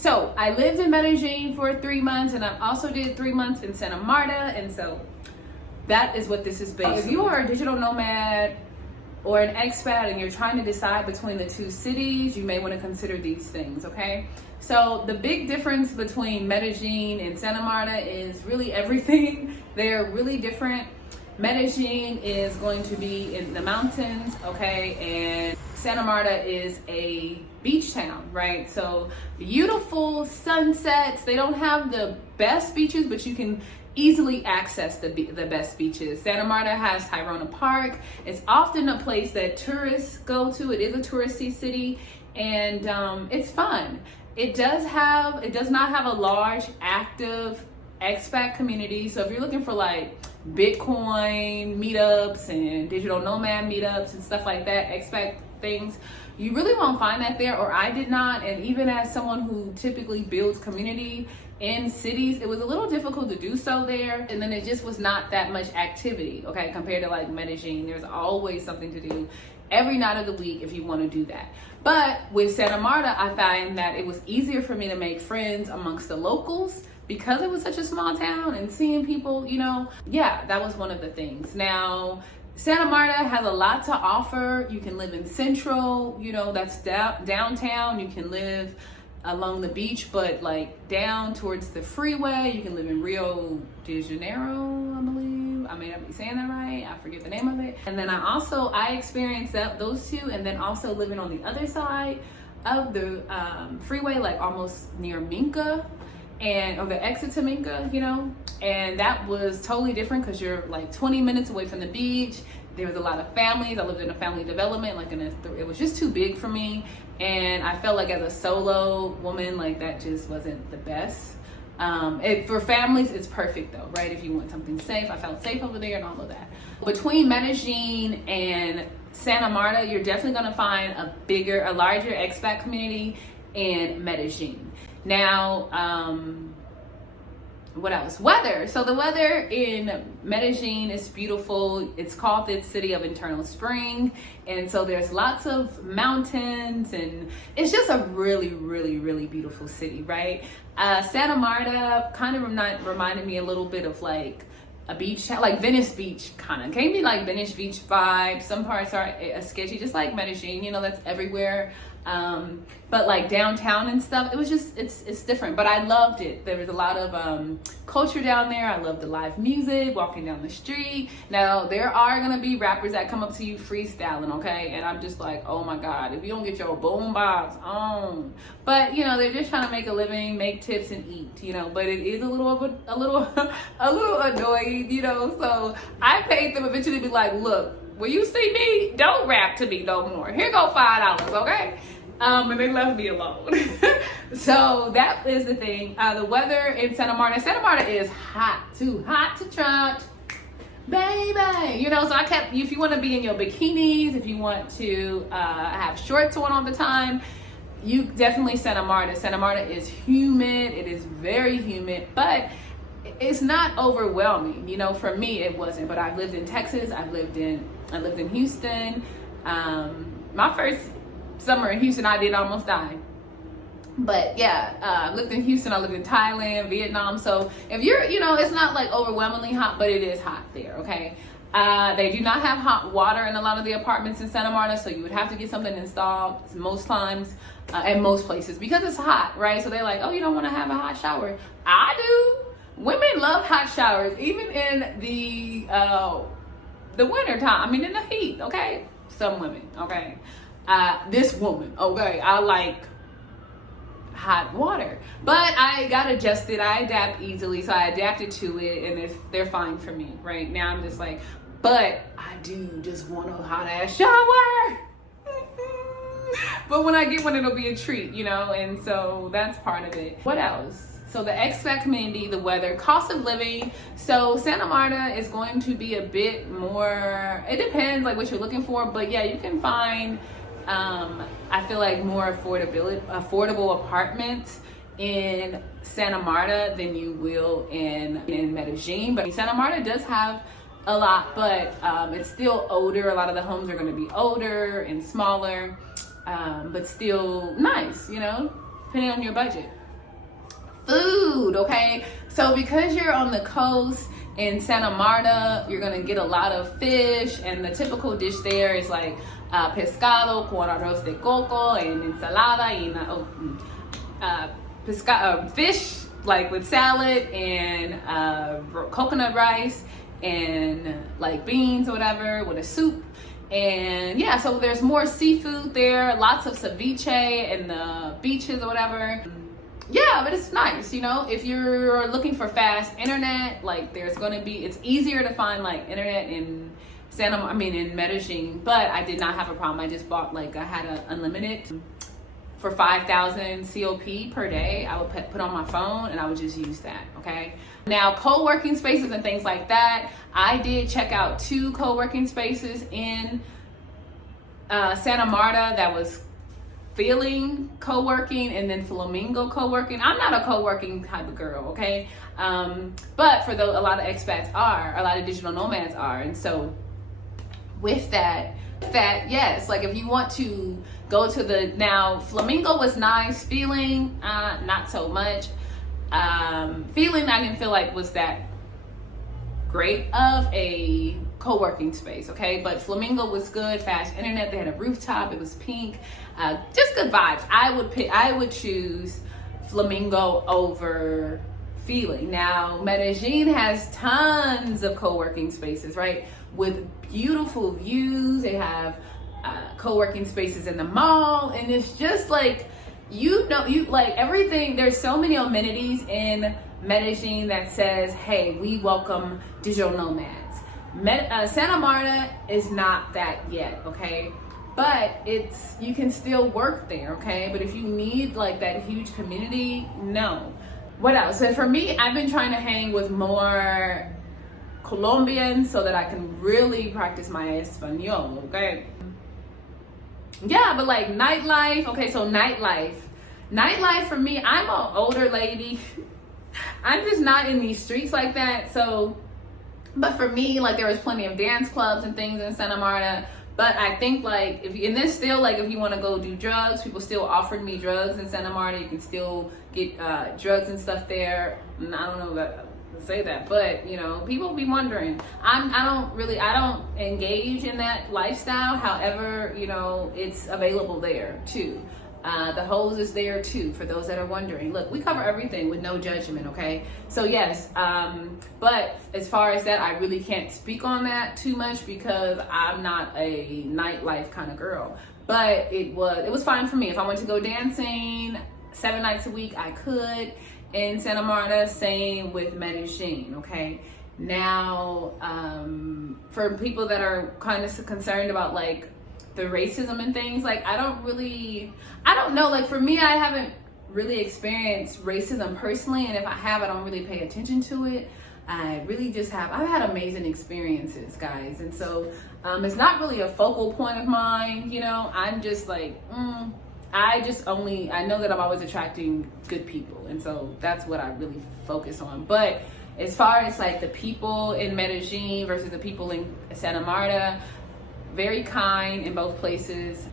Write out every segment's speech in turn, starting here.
So I lived in Medellin for 3 months, and I also did 3 months in Santa Marta, and so that is what this is based on. If you are a digital nomad or an expat and you're trying to decide between the two cities, you may want to consider these things, okay? So the big difference between Medellin and Santa Marta is really everything. They're really different. Medellin is going to be in the mountains, okay? And Santa Marta is a beach town, right? So beautiful sunsets. They don't have the best beaches, but you can easily access the best beaches. Santa Marta has Tyrona Park. It's often a place that tourists go to. It is a touristy city, and it's fun. It does not have a large active expat community. So if you're looking for like Bitcoin meetups and digital nomad meetups and stuff like that, expat things, you really won't find that there, or I did not. And even as someone who typically builds community in cities, it was a little difficult to do so there. And then it just was not that much activity, okay, compared to like Medellin. There's always something to do every night of the week if you want to do that. But with Santa Marta, I find that it was easier for me to make friends amongst the locals because it was such a small town, and seeing people, you know, yeah, that was one of the things. Now, Santa Marta has a lot to offer. You can live in Central, you know, that's downtown. You can live along the beach, but like down towards the freeway. You can live in Rio de Janeiro, I believe. I may not be saying that right. I forget the name of it. And then I experienced those two, and then also living on the other side of the freeway, like almost near Minca, or the exit to Minca, you know, and that was totally different because you're like 20 minutes away from the beach. There was a lot of families. I lived in a family development, it was just too big for me, and I felt like as a solo woman, like that just wasn't the best. For families, it's perfect though, right? If you want something safe, I felt safe over there and all of that. Between Medellin and Santa Marta, you're definitely gonna find a larger expat community in Medellin. Now, what else? Weather. So the weather in Medellin is beautiful. It's called the city of eternal spring. And so there's lots of mountains, and it's just a really, really, really beautiful city, right? Santa Marta kind of reminded me a little bit of like a beach town, like Venice Beach kind of. Can be like Venice Beach vibe. Some parts are sketchy, just like Medellin, you know, that's everywhere. But like downtown and stuff, it was just, it's different, but I loved it. There was a lot of culture down there. I love the live music, walking down the street. Now there are gonna be rappers that come up to you freestyling, okay, and I'm just like, oh my god, if you don't get your boom box on. But you know, they're just trying to make a living, make tips and eat, you know. But it is a little annoying, you know. So I paid them eventually to be like, look, when you see me, don't rap to me no more. Here go $5, okay? And they left me alone. So that is the thing. The weather in Santa Marta is hot, too hot to trot, baby. You know, so if you want to be in your bikinis, if you want to have shorts on all the time, you definitely Santa Marta. Santa Marta is humid. It is very humid, but it's not overwhelming. You know, for me, it wasn't. But I've lived in Texas. I lived in Houston. My first summer in Houston, I did almost die. But yeah, I lived in Houston. I lived in Thailand, Vietnam. So if you're, you know, it's not like overwhelmingly hot, but it is hot there, okay? They do not have hot water in a lot of the apartments in Santa Marta, so you would have to get something installed most times at most places because it's hot, right? So they're like, oh, you don't want to have a hot shower. I do. Women love hot showers, even in the winter time. I mean, in the heat, okay? Some women, okay? This woman, okay? I like hot water, but I got adjusted. I adapt easily, so I adapted to it, and they're fine for me right now. I'm just like, but I do just want a hot ass shower. But when I get one, it'll be a treat, you know. And so that's part of it. What else? So the expat community, the weather, cost of living. So Santa Marta is going to be a bit more, it depends like what you're looking for, but yeah, you can find, I feel like more affordable apartments in Santa Marta than you will in Medellin. But Santa Marta does have a lot, but it's still older. A lot of the homes are going to be older and smaller, but still nice, you know, depending on your budget. food, okay? So because you're on the coast in Santa Marta, you're gonna get a lot of fish, and the typical dish there is like pescado con arroz de coco and ensalada and fish like with salad and coconut rice and like beans or whatever with a soup. And yeah, so there's more seafood there, lots of ceviche and the beaches or whatever. Yeah, but it's nice, you know, if you're looking for fast internet, like there's gonna be, it's easier to find like internet in in Medellin, but I did not have a problem. I just bought I had an unlimited for 5,000 COP per day. I would put on my phone and I would just use that, okay? Now, co-working spaces and things like that, I did check out 2 co-working spaces in Santa Marta that was feeling co-working, and then Flamingo co-working. I'm not a co-working type of girl, okay? But for a lot of expats are, a lot of digital nomads are, and so with that, yes, like if you want to go to now Flamingo was nice, feeling not so much. Feeling I didn't feel like was that great of a co-working space, okay? But Flamingo was good, fast internet, they had a rooftop, it was pink, just good vibes. I would choose Flamingo over Feeling. Now Medellin has tons of co-working spaces, right, with beautiful views. They have co-working spaces in the mall, and it's just like, you like everything. There's so many amenities in Medellin that says, hey, we welcome digital nomads. Santa Marta is not that yet, okay? But you can still work there, okay? But if you need like that huge community, no. What else? So for me, I've been trying to hang with more Colombians so that I can really practice my Espanol, okay? Yeah, but like nightlife, okay, so nightlife for me, I'm an older lady. I'm just not in these streets like that, so, but for me, like there was plenty of dance clubs and things in Santa Marta, but I think like, if you want to go do drugs, people still offered me drugs in Santa Marta. You can still get drugs and stuff there. And I don't know that to say that, but you know, people be wondering. I don't engage in that lifestyle. However, you know, it's available there too. The hose is there too, for those that are wondering. Look, we cover everything with no judgment, okay? So yes, but as far as that, I really can't speak on that too much because I'm not a nightlife kind of girl. But it was fine for me. If I wanted to go dancing 7 nights a week, I could in Santa Marta. Same with Medellin, okay? Now, for people that are kind of concerned about like the racism and things, like I don't know, like for me, I haven't really experienced racism personally, and if I have, I don't really pay attention to it. I've had amazing experiences, guys, and so it's not really a focal point of mine, you know. I'm just like, I know that I'm always attracting good people, and so that's what I really focus on. But as far as like the people in Medellin versus the people in Santa Marta, very kind in both places.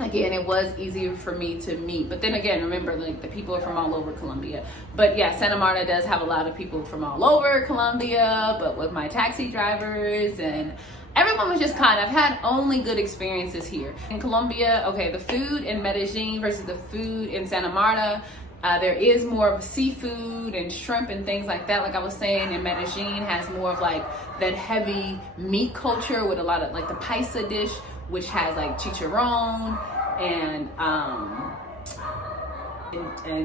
Again, it was easier for me to meet, but then again, remember, like the people are from all over Colombia. But yeah, Santa Marta does have a lot of people from all over Colombia, but with my taxi drivers and everyone was just kind of had only good experiences here. In Colombia, okay, the food in Medellin versus the food in Santa Marta, there is more of seafood and shrimp and things like that. Like I was saying, in Medellin has more of like that heavy meat culture with a lot of like the paisa dish, which has like chicharron and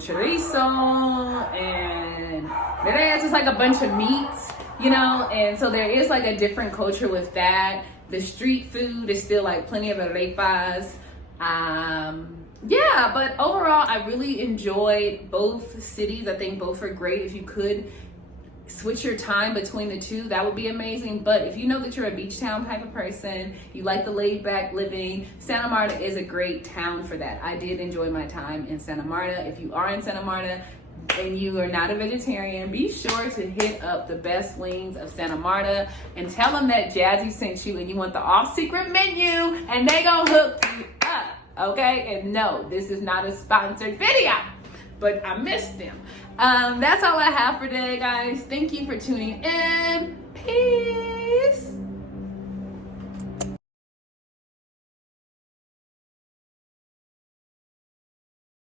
chorizo and there's just like a bunch of meats, you know, and so there is like a different culture with that. The street food is still like plenty of arepas. Yeah, but overall, I really enjoyed both cities. I think both are great. If you could switch your time between the two, that would be amazing. But if you know that you're a beach town type of person, you like the laid back living, Santa Marta is a great town for that. I did enjoy my time in Santa Marta. If you are in Santa Marta and you are not a vegetarian, be sure to hit up the best wings of Santa Marta and tell them that Jazzy sent you and you want the off secret menu, and they gonna hook you up. Okay, and no, this is not a sponsored video, but I missed them. That's all I have for today, guys. Thank you for tuning in. Peace.